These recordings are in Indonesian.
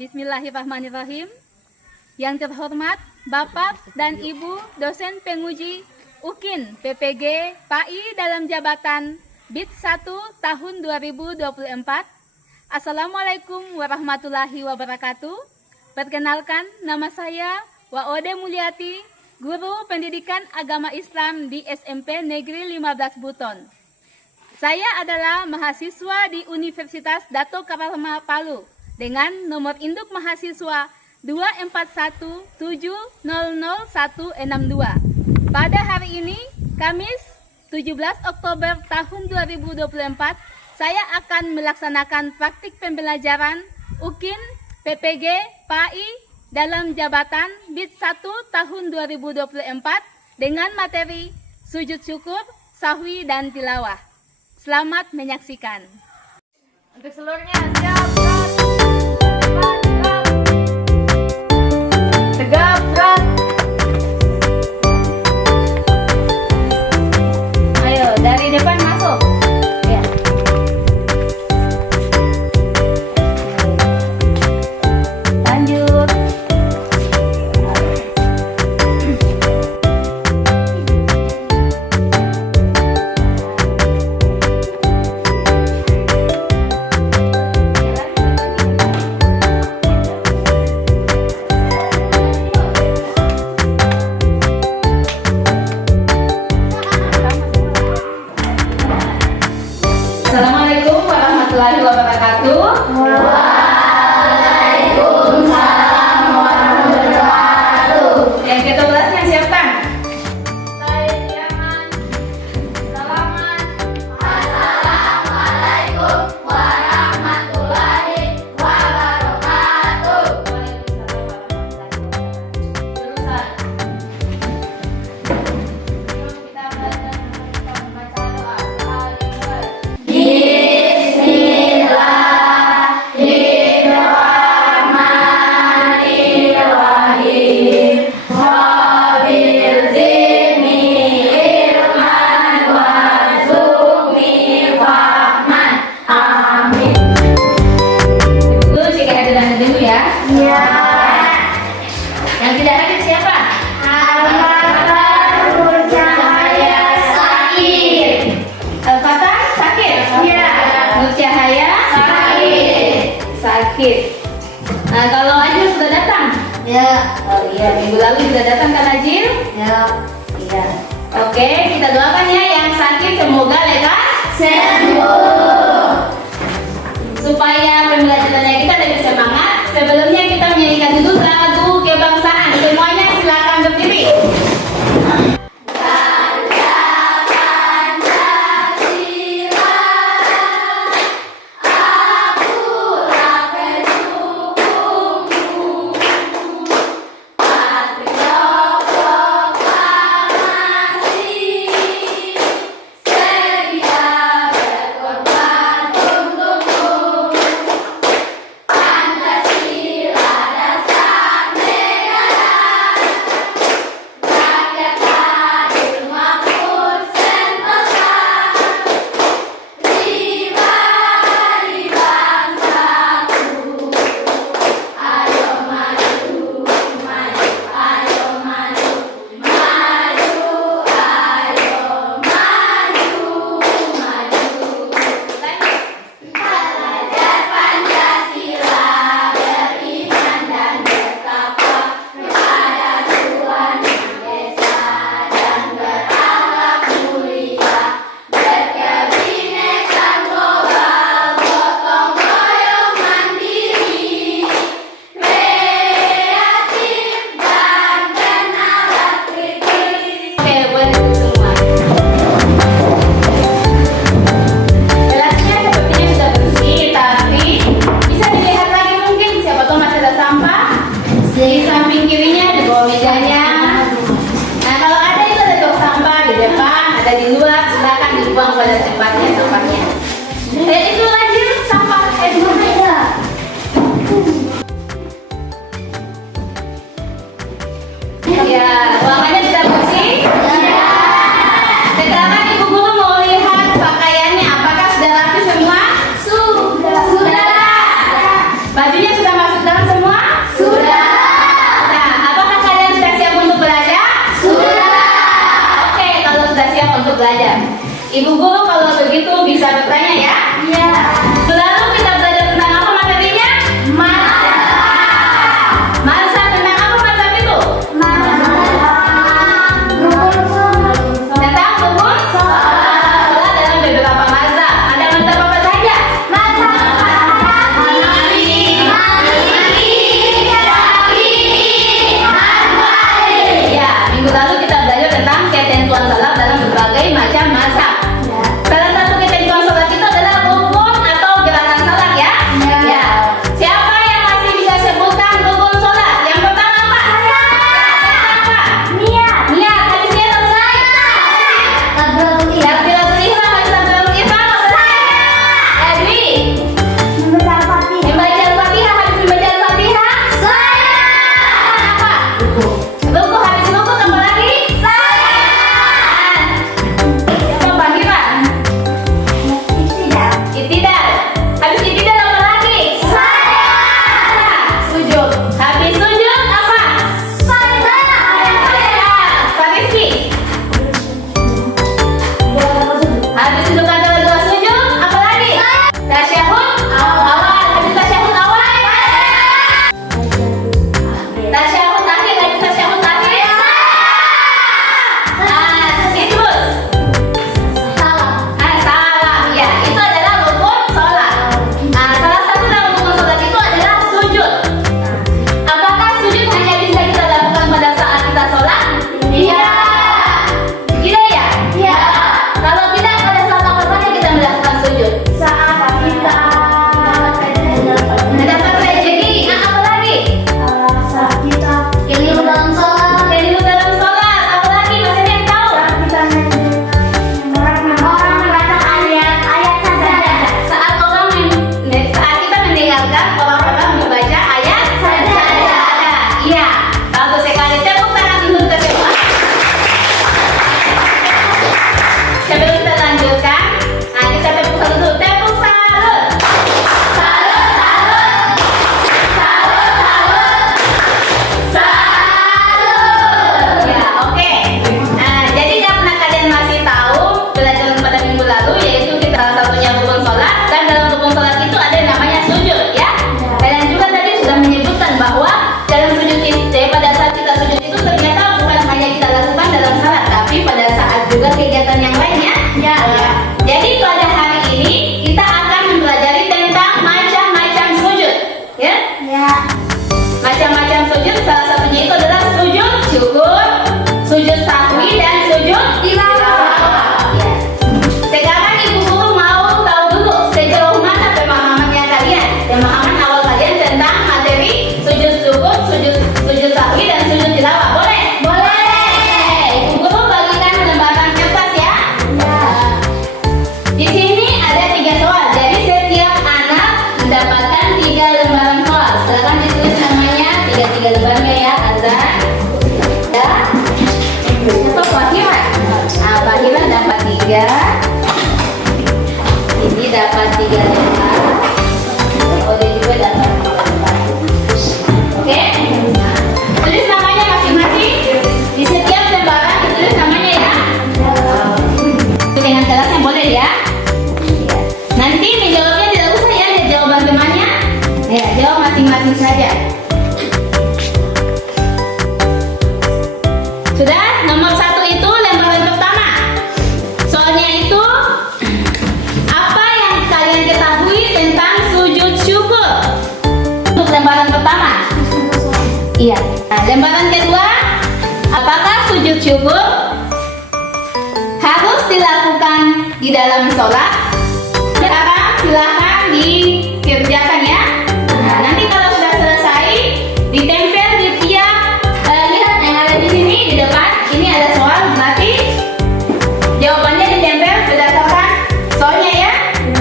Bismillahirrahmanirrahim. Yang terhormat Bapak dan Ibu dosen penguji UKIN PPG PAI dalam jabatan BIT 1 tahun 2024. Assalamualaikum warahmatullahi wabarakatuh. Perkenalkan, nama saya Waode Mulyati, Guru Pendidikan Agama Islam di SMP Negeri 15 Buton. Saya adalah mahasiswa di Universitas Dato Karama Palu dengan nomor induk mahasiswa 241700162. Pada hari ini, Kamis 17 Oktober tahun 2024, saya akan melaksanakan praktik pembelajaran UKIN PPG PAI dalam jabatan BIT 1 tahun 2024 dengan materi sujud syukur, sahwi, dan tilawah. Selamat menyaksikan. Untuk seluruhnya, siap, gerak. Tegap, gerak. Ayo, dari depan masuk. Ya. Lanjut. Assalamualaikum warahmatullahi wabarakatuh. Waalaikumsalam warahmatullahi wabarakatuh. Yang ke-12 yang siapkan? Saya Yaman. Selamat. Assalamualaikum warahmatullahi wabarakatuh. Jurusan. Yuk kita belajar membaca doa. Dulu jika hadir dulu ya. Ya. Yang tidak hadir siapa? Al-Fatah Cahaya sakit. Al-Fatah sakit? Iya. Nur Cahaya sakit. Nah, kalau Ajil sudah datang? Ya. Oh iya, minggu lalu sudah datang kan Ajil? Ya. Iya. Oke, kita doakan ya yang sakit semoga lekas Sembuh. supaya pembelajarannya kita lebih semangat. Sebelumnya kita menyanyikan dulu lagu kebangsaan. Semuanya silakan berdiri. Pancasila. Ibu guru kalau begitu bisa bertanya ya. Iya. Lalu kita belajar tentang apa materinya? Mazhab tentang apa mazhab itu? Tentang rukun sholat dalam beberapa mazhab. Ada mazhab apa saja? Ya, minggu lalu kita belajar tentang ketentuan sholat dalam berbagai macam mazhab. Salah satu ketentuan sholat itu adalah rukun atau gerakan sholat ya. Ya. Siapa yang masih bisa sebutkan rukun sholat? Yang pertama apa? Apa? Niat. Habis niat selesai. Takbiratul ihram. Habis takbiratul ihram selesai. Edwi. Membaca Al-Fatihah. Habis membaca Al-Fatihah. Apa? Ruku. Habis ruku apa lagi? Siapa panggilan? Itidal. Habis itidal apa lagi? Sujud. Habis sujud apa? Pak Rizky. Habis sujud antara dua sujud apa lagi? Tasyahud awal. Habis tasyahud awal. Tasyahud akhir. Habis tasyahud akhir. Terus. Salam. Ya, itu adalah rukun sholat. Salah satu dari rukun sholat itu adalah sujud. Apakah sujud hanya bisa kita lakukan pada saat kita sholat? Iya. Tidak ya? Iya. Kalau tidak, pada saat apa saja kita melakukan sujud? Mendapat rezeki. Apa lagi? Keliru dalam sholat. Apa lagi? Masih ada yang tahu? Saat kita mendengarkan orang-orang membaca ayat sajadah. Iya, bagus sekali. Tepuk tangan untuk kita semua. Sebelum kita lanjutkan, kita tepuk salut dulu. Tepuk salut. Ya, oke. Jadi karena kalian masih tahu pelajaran pada minggu lalu, yaitu kita salah satunya rukun sholat, dan dalam rukun sholat itu ada yang namanya sujud ya. Kalian juga tadi sudah menyebutkan bahwa dalam sujud itu, pada saat kita sujud itu ternyata bukan hanya kita lakukan dalam sholat, tapi pada saat juga kegiatan yang lainnya. Jadi pada hari ini kita akan mempelajari tentang macam-macam sujud ya. Macam-macam sujud, salah satunya itu adalah sujud syukur, sujud sahwi, dan sujud tilawah. Ya. Sekarang ibu guru mau tahu dulu sejauh mana pemahamannya kalian, pemahaman awal kalian tentang materi sujud syukur, sujud sahwi, dan sujud tilawah. Boleh? Ibu guru bagikan lembaran kertas ya. Di sini ada 3 soal, jadi setiap anak mendapatkan 3 lembaran soal. Silakan ditulis namanya 3 lembarnya ya. Azan, ya. Siapa Fahira? Fahira dapat 3. Ini dapat 3 lembar. Ode juga dapat 3 lembar. Oke? Tulis namanya masing-masing. Di setiap lembaran ditulis namanya ya. Dengan kelasnya boleh ya. Nanti menjawabnya tidak usah ya lihat jawaban temannya. Ya, jawab masing-masing saja. Sudah? Nomor 1 itu lembaran pertama. Soalnya itu apa yang kalian ketahui tentang sujud syukur? Untuk lembaran pertama. Iya. Nah, lembaran kedua, apakah sujud syukur harus dilakukan di dalam sholat? Sekarang silahkan dikerjakan ya. Nah, nanti kalau sudah selesai, ditempel di tiap lihat yang ada di sini di depan. Ini ada soal, berarti jawabannya ditempel berdasarkan soalnya ya.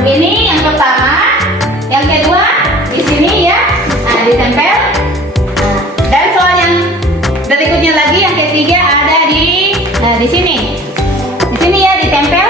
Ini yang pertama, yang kedua di sini ya. Nah, ditempel. Nah, dan soal yang berikutnya lagi, yang ketiga ada di sini. Di sini ya ditempel.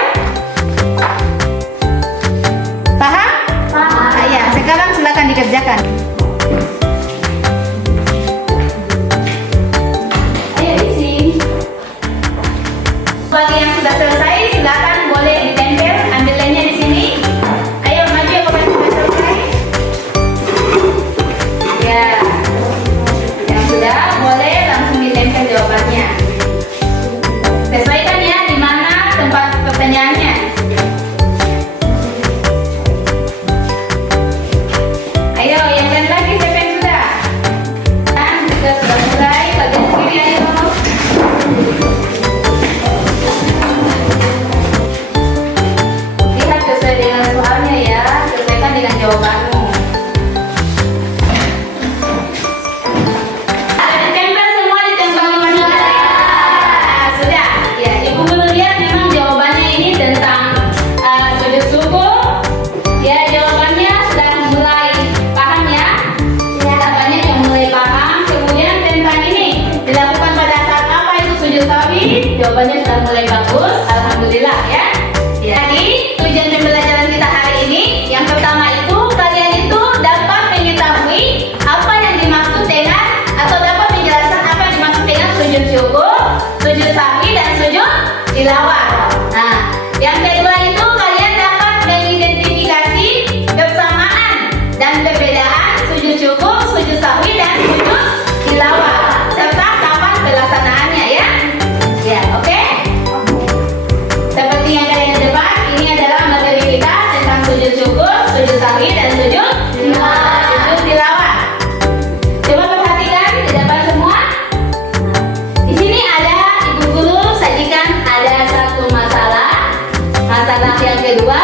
jawabannya sudah mulai bagus, alhamdulillah ya. Jadi tujuan pembelajaran kita hari ini yang pertama itu kalian itu dapat mengetahui apa yang dimaksud dengan atau dapat menjelaskan apa yang dimaksud dengan sujud syukur, sujud sahwi dan sujud tilawah. Nah, yang kedua itu kalian dapat mengidentifikasi kesamaan dan perbedaan sujud syukur, sujud sahwi dan sujud tilawah serta kapan pelaksanaannya ya. Ya, oke. Seperti yang kalian depan, ini adalah materi kita tentang sujud syukur, sujud sahwi dan sujud tilawah. Coba perhatikan di depan semua. Di sini ada ibu guru sajikan ada satu masalah, masalah yang kedua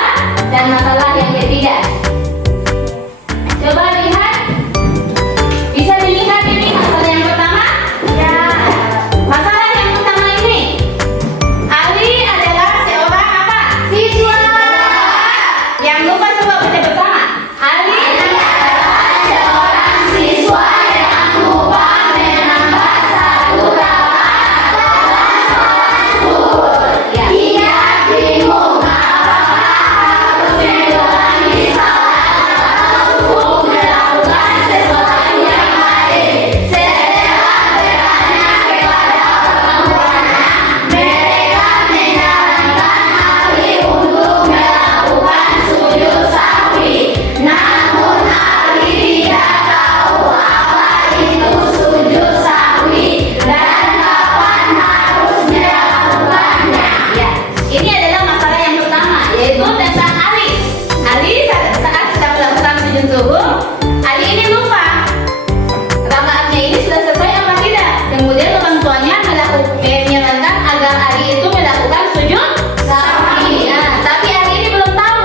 dan masalah yang ketiga. Coba lihat, bisa dilihat ini masalah yang pertama. Ya. Masalah yang pertama ini, Ali adalah seorang apa? Siswa. Yang lupa coba baca bersama. Ali adalah seorang siswa yang lupa menambah satu rakaat dalam sholat zuhur. Ya. Ia bingung apakah harus mengulangi salat atau melakukan sesuatu yang lain. Setelah bertanya kepada orang tuanya, mereka menyarankan Ali untuk melakukan sujud sahwi. Namun Ali tidak tahu apa itu sujud sahwi dan kapan harus melakukannya. Ya, ini adalah masalah yang pertama, yaitu tentang Ali. Ali saat sedang melakukan sujud zuhur, Ali ini lupa rakaatnya ini sudah selesai apa tidak. Kemudian orang tuanya menyarankan agar Ali itu melakukan sujud sahwi. Nah, tapi Ali ini belum tahu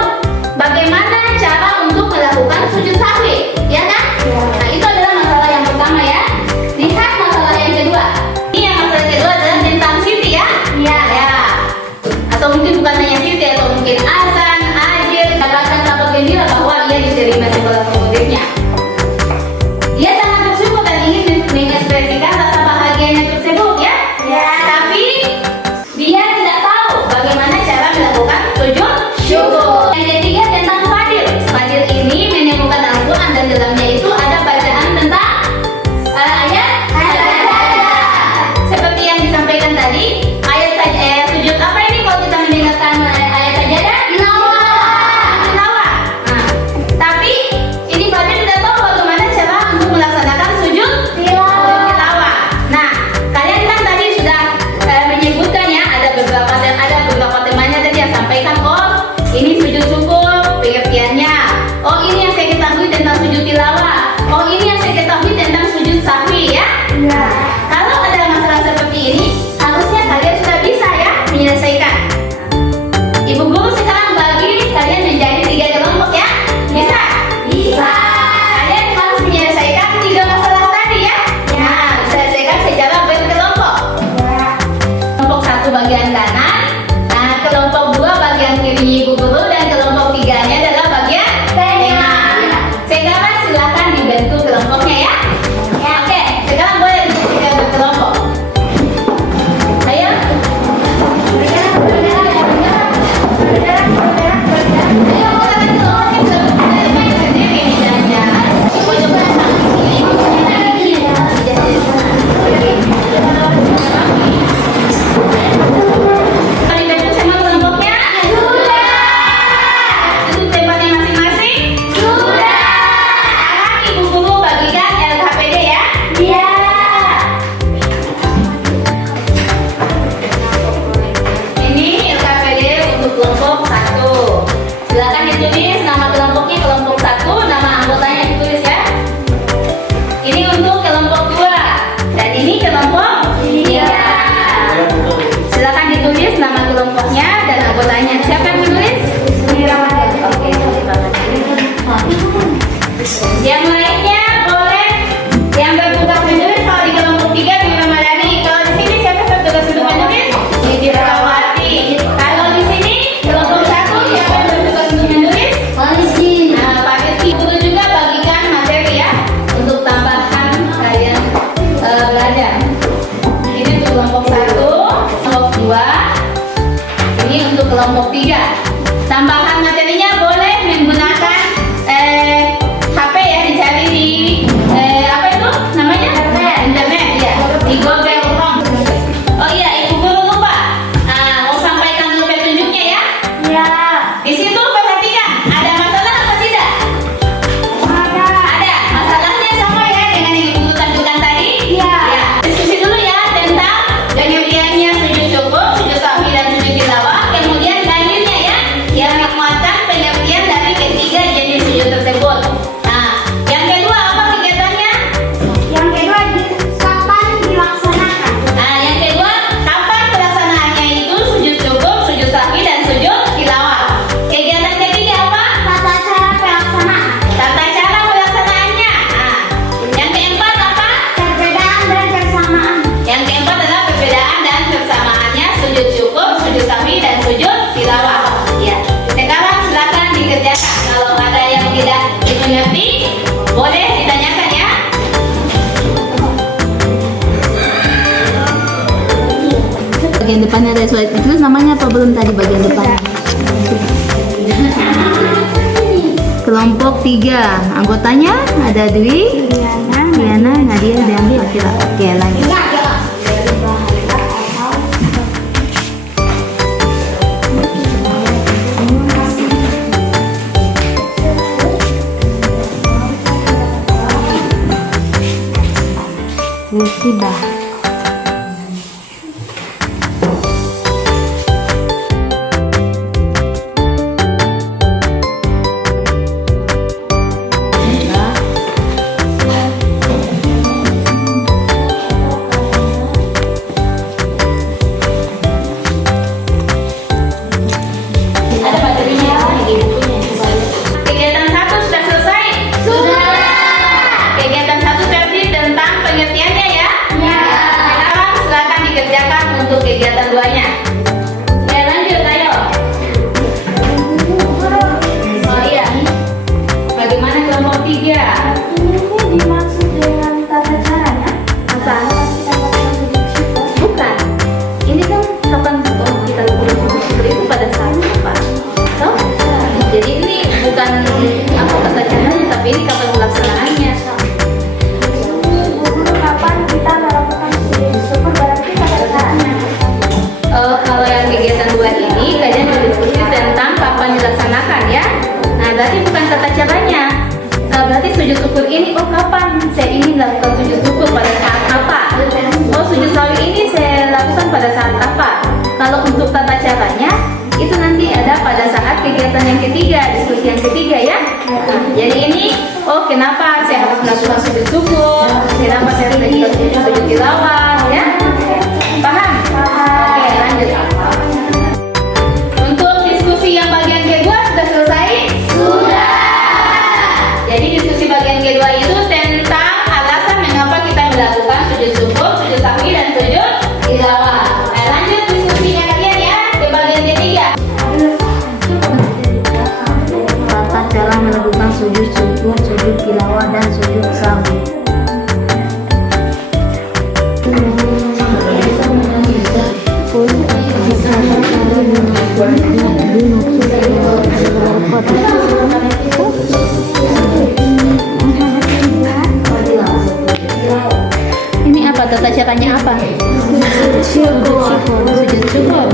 bagaimana cara untuk melakukan sujud sahwi, ya kan? Nah, itu adalah masalah yang pertama ya. Lihat masalah yang kedua. Ini yang masalah kedua adalah tentang Siti ya. Iya. Ya. Atau mungkin bukan hanya Siti, atau mungkin azan, ajir, dapatkan kabar gembira bahwa ia diterima sekolah favoritnya. Dia sangat bersyukur dan ingin mengekspresikan rasa bahagianya tersebut ya. Ya. Tapi dia tidak tahu bagaimana cara melakukan sujud syukur. Yang ketiga tentang Fadil. Fadil ini menemukan Al-Quran dan dalamnya itu ada bacaan tentang ayat sajadah. Seperti yang disampaikan tadi, ayat sajadah sujud apa ini kalau kita mendengarkan ayat sajadah? Tilawah. Nah, tapi ini Fadil tidak tahu bagaimana cara untuk melaksanakan sujud tilawah. Nah, kalian kan tadi sudah menyebutkan ya, ada beberapa temannya tadi yang sampaikan, oh ini sujud syukur pengertiannya, oh ini yang saya ketahui tentang sujud tilawah, oh ini yang saya ketahui tentang sujud sahwi ya. Kalau ada masalah seperti ini, harusnya kalian sudah bisa ya menyelesaikan. Ibu guru sekarang bagi kalian menjadi 3 kelompok ya. Bisa? Bisa. Kalian harus menyelesaikan 3 masalah tadi ya. Nah, selesaikan secara berkelompok. Kelompok 1 bagian kanan, nah kelompok 2 bagian kirinya ibu guru, dan kelompok 3-nya adalah bagian tengah. Sekarang silakan dibentuk kelompoknya ya. Oke, sekarang boleh dijadikan berkelompok. Ayo. Ayo, mulai kelompoknya sudah berdiri sendiri misalnya. Coba dibentuk sama kelompoknya? Sudah. Itu tempatnya masing-masing? Sudah. Sekarang ibu guru bagikan LKPD ya. Iya. Ini LKPD untuk kelompok 1. Silakan ditulis nama kelompoknya, kelompok 1, nama anggotanya ditulis ya. Ini untuk kelompok 2 dan ini kelompok 3. Silakan ditulis nama kelompoknya dan anggotanya. Siapa yang menulis? Oke, yang lainnya boleh yang bertugas menulis. Kalau di kelompok 3 di Ramadhani. Kalau di sini siapa bertugas untuk menulis? Di Rawati. Kalau di sini kelompok 1 siapa yang bertugas untuk menulis? Pak Rizky. Nah, Pak Rizky. Guru juga bagikan materi ya untuk tambahan kalian belajar. Ini untuk kelompok 1, kelompok 2, bagian depannya ada slide. Terus namanya apa belum tadi bagian depan? Kelompok 3. Anggotanya ada Dwi, Diana, Nadia, Dendi, Akila. Oke, lanjut. Musibah. Ada materinya di bukunya. Kegiatan 1 sudah selesai? Sudah. Kegiatan 1 terdiri tentang pengertiannya ya? Ya. Sekarang silakan dikerjakan untuk kegiatan 2-nya. Ya, lanjut, ayo. Oh iya. Bagaimana kelompok 3? Ini dimaksud dengan tata caranya? Apa? Kita melakukan sujud syukur. Bukan. Ini kan kapan kita lakukan sujud syukur itu pada saat apa? Tahu? Jadi ini bukan apa kata caranya, tapi ini kapan pelaksanaannya. Guru, kapan kita melakukan sujud syukur berarti tata caranya? Kalau yang kegiatan 2 ini kalian berdiskusi tentang kapan dilaksanakan ya. Nah berarti bukan tata caranya. Berarti sujud syukur ini kapan saya ingin lakukan sujud syukur pada saat apa? Sujud sawi ini saya lakukan pada saat apa? Kalau untuk tata caranya itu nanti ada pada saat kegiatan yang ketiga, diskusi yang ketiga ya. Jadi ini kenapa saya harus melakukan sujud syukur? Kenapa saya harus melakukan sujud tilawah ya? Paham? Oke, lanjut. Untuk diskusi yang bagian kedua sudah selesai? Sudah. Jadi diskusi bagian kedua itu tentang alasan mengapa kita melakukan sujud syukur, sujud sahwi, dan sujud tilawah. Nah, lanjut diskusinya kalian ya ke bagian ketiga. Tata cara melakukan sujud syukur, sujud tilawah, dan sujud sahwi. Ini apa tata caranya apa? Sujud syukur. Sujud syukur.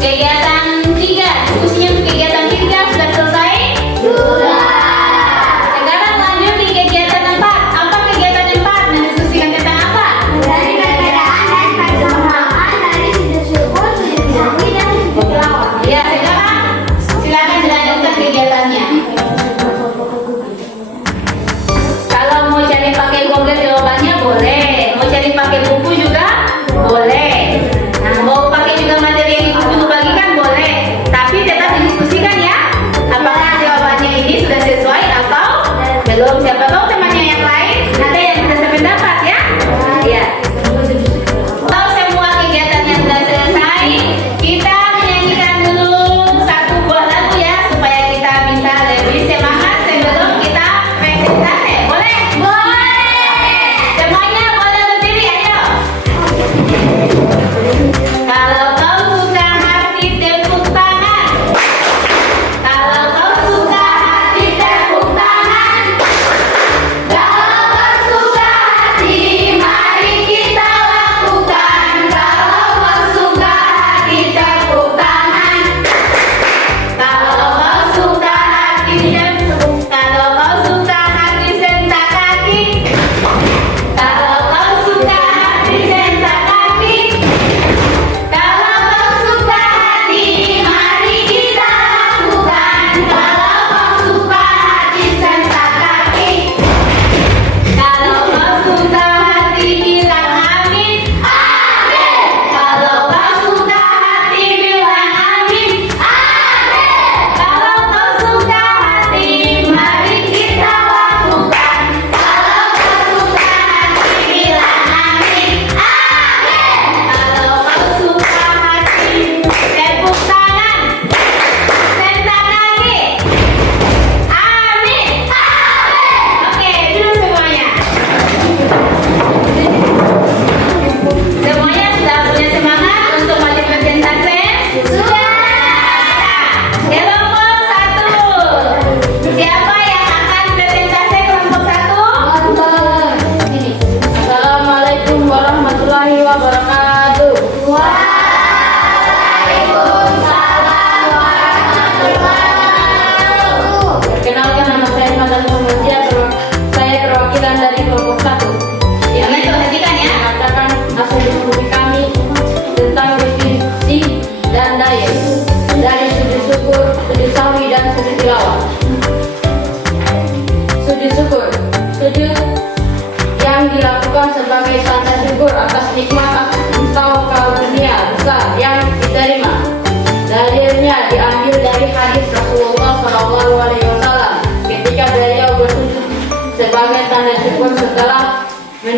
Kegiatan 3, diskusinya untuk kegiatan 3 sudah selesai? Sudah. Sekarang lanjut di kegiatan 4. Apa kegiatan 4? Mendiskusikan tentang apa? Dari perbedaan dan persamaan dari sujud syukur, sujud sahwi, dan sujud tilawah. Ya, sekarang silakan dilanjutkan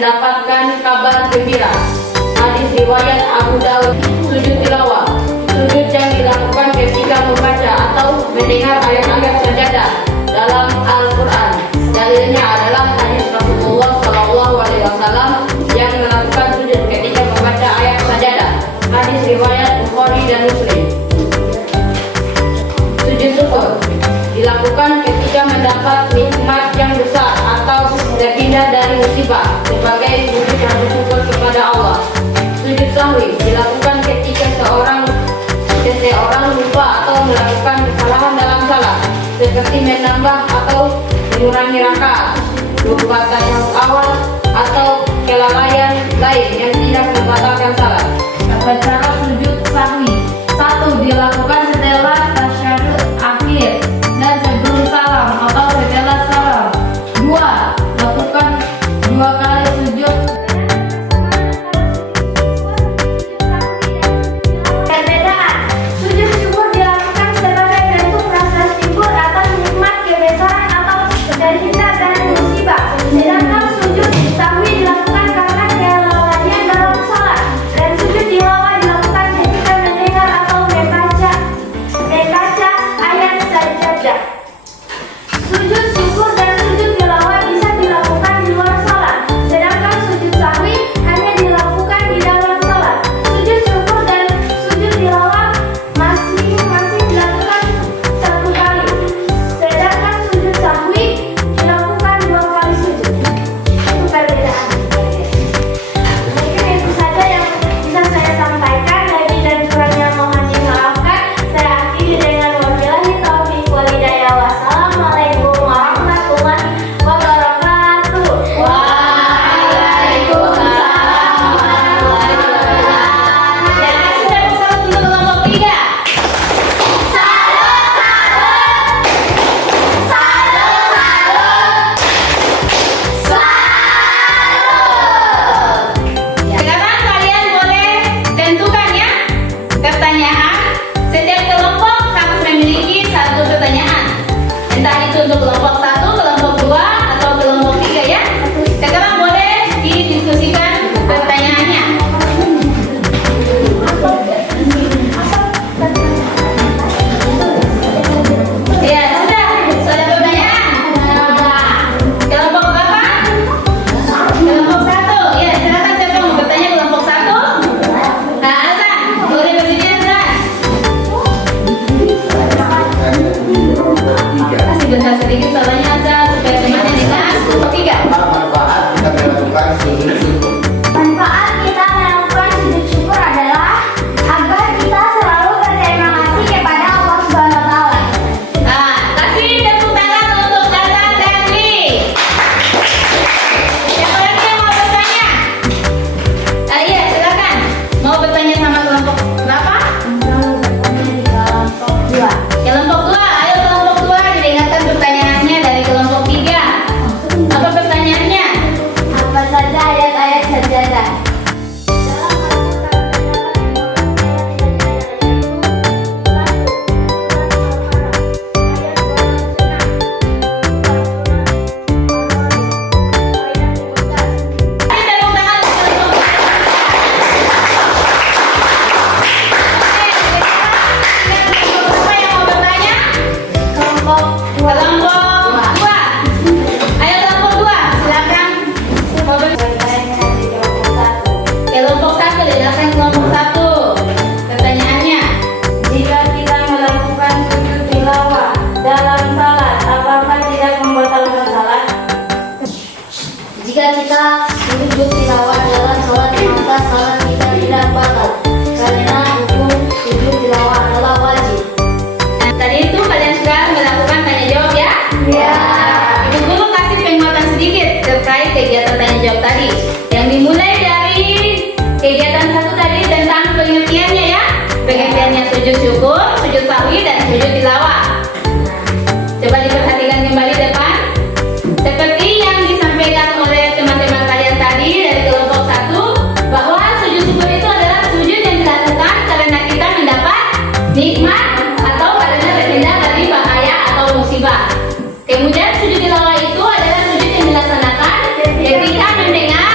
mendapatkan kabar gembira. Hadis riwayat Abu Daud. Sujud tilawah, sujud yang dilakukan ketika membaca atau mendengar ayat-ayat sajadah dalam Al-Quran. Dalilnya adalah hadis Rasulullah SAW yang melakukan sujud ketika membaca ayat sajadah. Hadis riwayat Bukhari dan Muslim. Sujud syukur dilakukan ketika mendapat nikmat yang besar atau terhindar dari musibah sebagai wujud yang bersyukur kepada Allah. Sujud sahwi dilakukan ketika seseorang lupa atau melakukan kesalahan dalam salat, seperti menambah atau mengurangi rakaat, lupa tasyahud awal, atau kelalaian lain yang tidak membatalkan salat. Tata cara sujud sahwi. 1. Dilakukan setelah tasyahud akhir dan sebelum salam atau setelah salam. 2. Lakukan 2 kali sujud. Perbedaan. Sujud syukur dilakukan sebagai bentuk rasa syukur atas nikmat, kebesaran atau terhindar dari musibah. Sedangkan sujud sahwi dilakukan karena kelalaian dalam salat. Dan sujud tilawah dilakukan ketika mendengar atau membaca ayat sajadah. Sujud syukur dan sujud tilawah bisa dilakukan di luar salat. Sedangkan sujud sahwi hanya dilakukan di dalam salat. Sujud syukur dan sujud tilawah masing-masing dilakukan 1 kali. Sedangkan sujud sahwi dilakukan 2 kali sujud. Itu perbedaan. Mungkin itu saja yang bisa saya sampaikan. Lebih dan kurangnya mohon dimaafkan. Saya akhiri dengan wabillahi taufiq wal hidayah. Wassalamualaikum warahmatullahi wabarakatuh. Dan sudah bersatu untuk kelompok 3. Sekarang kalian boleh tentukan ya pertanyaan. Setiap kelompok harus memiliki 1 pertanyaan. Entah itu untuk kelompok 1, kelompok 2, atau kelompok 3 ya. Sekarang boleh didiskusikan pertanyaannya. Ya, sudah ada pertanyaan. Kelompok berapa? Kelompok 1. Ya, silakan siapa mau bertanya kelompok 1? Nah, Azan, boleh berdiri Azan. Kasih bentar sedikit soalnya Azan supaya semuanya dengan kelompok 3. Manfaat kita melakukan sujud syukur. Manfaat kita melakukan sujud syukur adalah agar kita selalu berterima kasih kepada Allah Subhanahu wa taala. Nah, kasih tepuk tangan untuk Azan dan Dwi. Siapa lagi yang mau bertanya? Iya, silakan. Mau bertanya sama kelompok berapa? Kelompok 2. Ayo kelompok 2 didengarkan pertanyaannya dari kelompok 3. Apa pertanyaannya? Apa saja ayat-ayat sajadah? Kasih tepuk tangan untuk kelompok 3. Siapa yang mau bertanya? Kelompok Kelompok 2. Ayo kelompok 2, silakan. Mau bertanya? Kelompok 1, dijelaskan kelompok 1. Pertanyaannya, Jika kita melakukan sujud tilawah dalam salat, apakah tidak membatalkan salat? Jika kita sujud tilawah dalam salat, maka salat kita tidak batal, karena hukum sujud tilawah adalah wajib. nah, tadi itu kalian sudah melakukan tanya jawab ya? Ya. Ibu guru kasih penguatan sedikit terkait kegiatan tanya jawab tadi. Yang dimulai dari kegiatan 1 tadi tentang pengertiannya ya. Pengertiannya sujud syukur, sujud sahwi, dan sujud tilawah. Coba diperhatikan kembali depan. Seperti yang disampaikan oleh teman-teman kalian tadi dari kelompok 1, bahwa sujud syukur itu adalah sujud yang dilakukan karena kita mendapat nikmat atau karena terhindar dari bahaya atau musibah. Kemudian sujud tilawah itu adalah sujud yang dilaksanakan ketika mendengar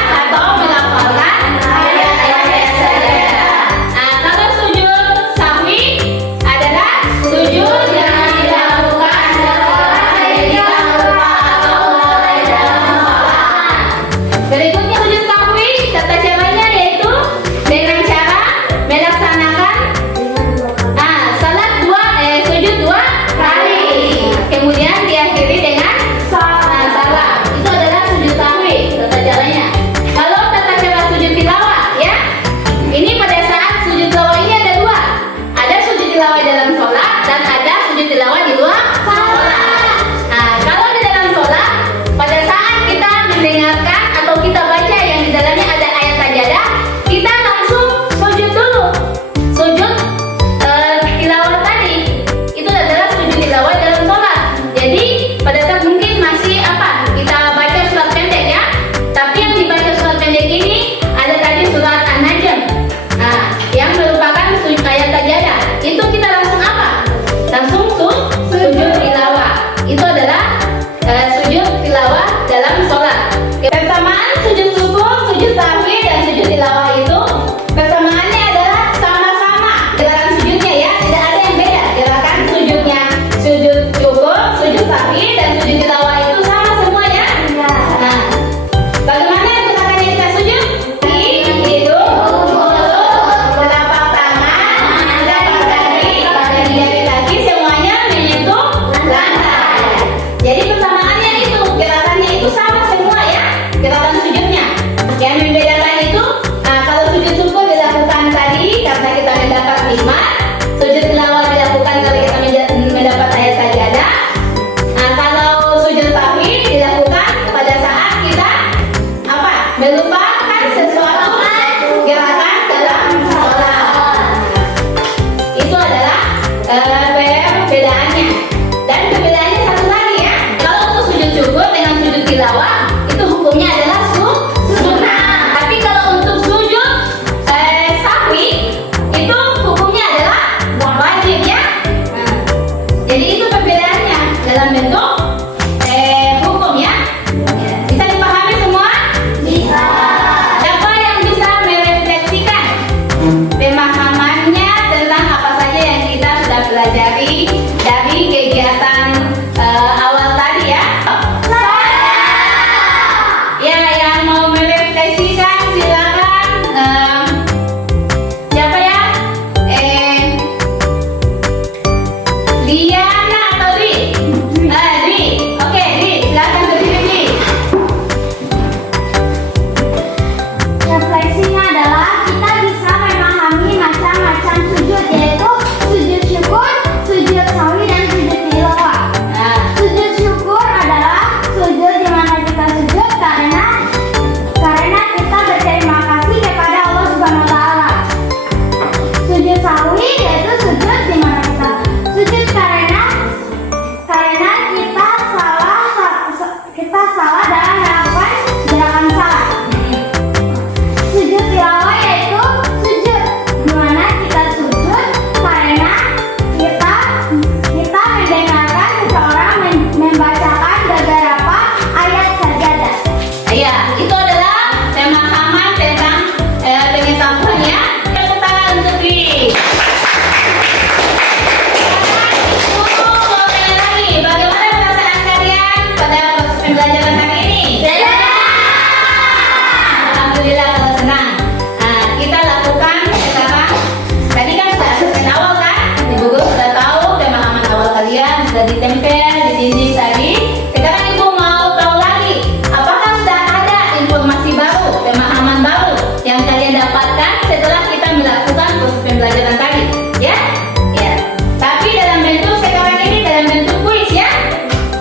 karena kita mendapat nikmat. Sujud tilawah dilakukan kalau kita mendapat ayat sajadah. Nah, kalau sujud sahwi dilakukan pada saat kita apa? Melupakan sesuatu gerakan dalam sholat. Itu adalah perbedaannya. Dan perbedaannya satu lagi ya. Kalau untuk sujud syukur dengan sujud tilawah itu hukumnya adalah sunnah. Tapi kalau untuk sujud sahwi itu hukumnya adalah wajib ya. Nah, jadi itu perbedaannya dalam bentuk hukum ya. Bisa dipahami semua? Bisa. Siapa yang bisa merefleksikan pemahamannya tentang apa saja yang kita sudah pelajari dari kegiatan awal tadi ya? Ya, yang mau merefleksikan silakan. Siapa ya? Diana atau Dwi? Dwi. Oke, Dwi. Silakan berdiri, Dwi. Refleksinya adalah kita bisa memahami macam-macam sujud, yaitu sujud syukur, sujud sahwi, dan sujud tilawah. Nah, Sujud syukur adalah sujud di mana kita sujud karena kita berterima kasih kepada Allah Subhanahu wa taala. Sujud sahwi yaitu sujud di mana kita sujud karena kita salah dalam melakukan gerakan salat. Sujud tilawah yaitu sujud di mana kita sujud karena kita mendengarkan seseorang membacakan beberapa ayat sajadah. ya, itu adalah pemahaman tentang pengetahuan ya. Tepuk tangan untuk Dwi. Untuk kelompoknya lagi, bagaimana perasaan kalian pada proses pembelajaran hari ini? Alhamdulillah kalau senang. Nah, kita lakukan sekarang. Tadi kan sudah asesmen awal kan? Ibu guru sudah tahu pemahaman awal kalian sudah ditempel di dinding tadi. Sekarang ibu mau tahu lagi, apakah sudah ada informasi baru, pemahaman baru yang kalian dapatkan setelah kita melakukan proses pembelajaran tadi? Ya? Ya. Tapi dalam bentuk sekarang ini dalam bentuk kuis ya?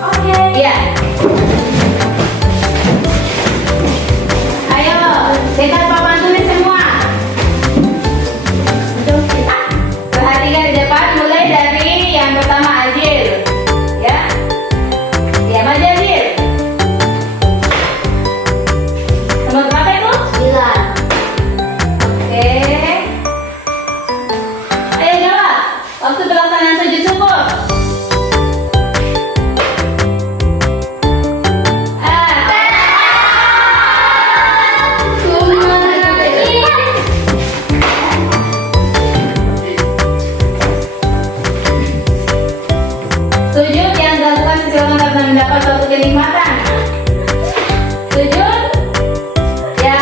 Oke. Iya. Ayo, dekat papan tulis semua. Perhatikan di depan mulai dari yang pertama Ajil. Ya. Ya, maju Ajil. Nomor berapa itu? 9. Oke. Ayo jawab. Waktu pelaksanaan sujud syukur. Sujud yang dilakukan seseorang karena mendapat suatu kenikmatan. Sujud? Ya.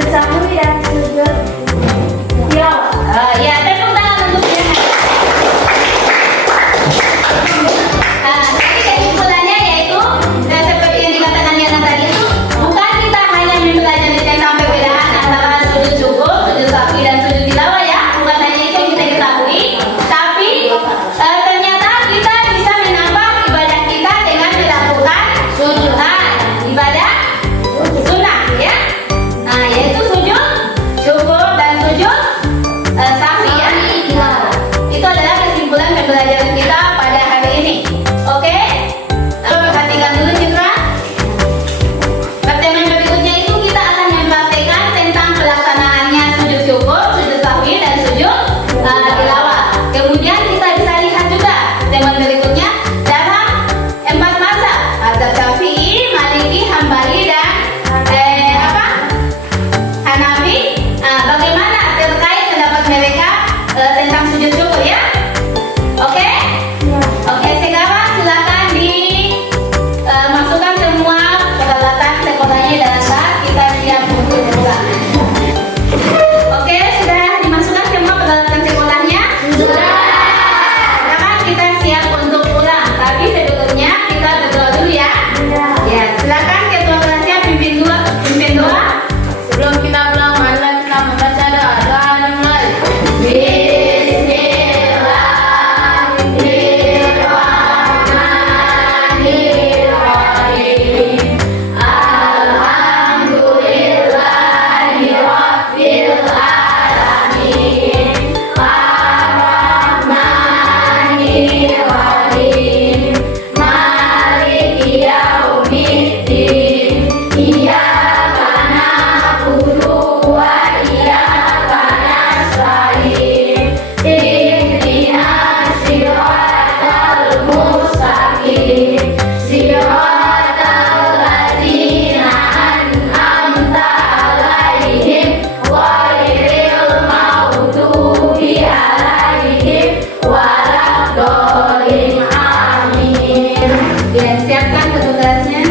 sujud sahwi dan sujud tilawah. Ya, tepuk tangan untuk dia. Jadi kesimpulannya yaitu seperti yang dikatakan Yana tadi itu, bukan kita hanya mempelajari tentang perbedaan antara sujud syukur, sujud sahwi dan sujud tilawah ya, bukan hanya itu yang kita ketahui, tapi ternyata kita bisa menambah ibadah kita dengan melakukan ibadah sunnah ya. Nah, yaitu sujud syukur dan sujud sahwi ya. Itu adalah kesimpulan pembelajaran kita pada hari ini. Oke? Perhatikan dulu Citra. Pertemuan berikutnya itu kita akan mempraktekkan tentang pelaksanaannya sujud syukur, sujud sahwi dan sujud tilawah. Kemudian kita bisa lihat juga pertemuan berikutnya dalam 4 mazhab, mazhab Syafi'i, Maliki, Hambali dan Hanafi. Bagaimana terkait pendapat mereka tentang sujud syukur ya? Oke? Oke, sekarang silakan dimasukkan semua peralatan sekolahnya dalam tas. Kita siap untuk pulang. Oke, sudah dimasukkan semua peralatan sekolahnya? Sudah. Sekarang kita siap untuk pulang. Tapi sebelumnya kita berdoa dulu ya. Ya, silakan ketua kelasnya pimpin doa. Sebelum kita pulang, marilah kita membaca doa. Doa dimulai. Ya, siapkan ketua kelasnya.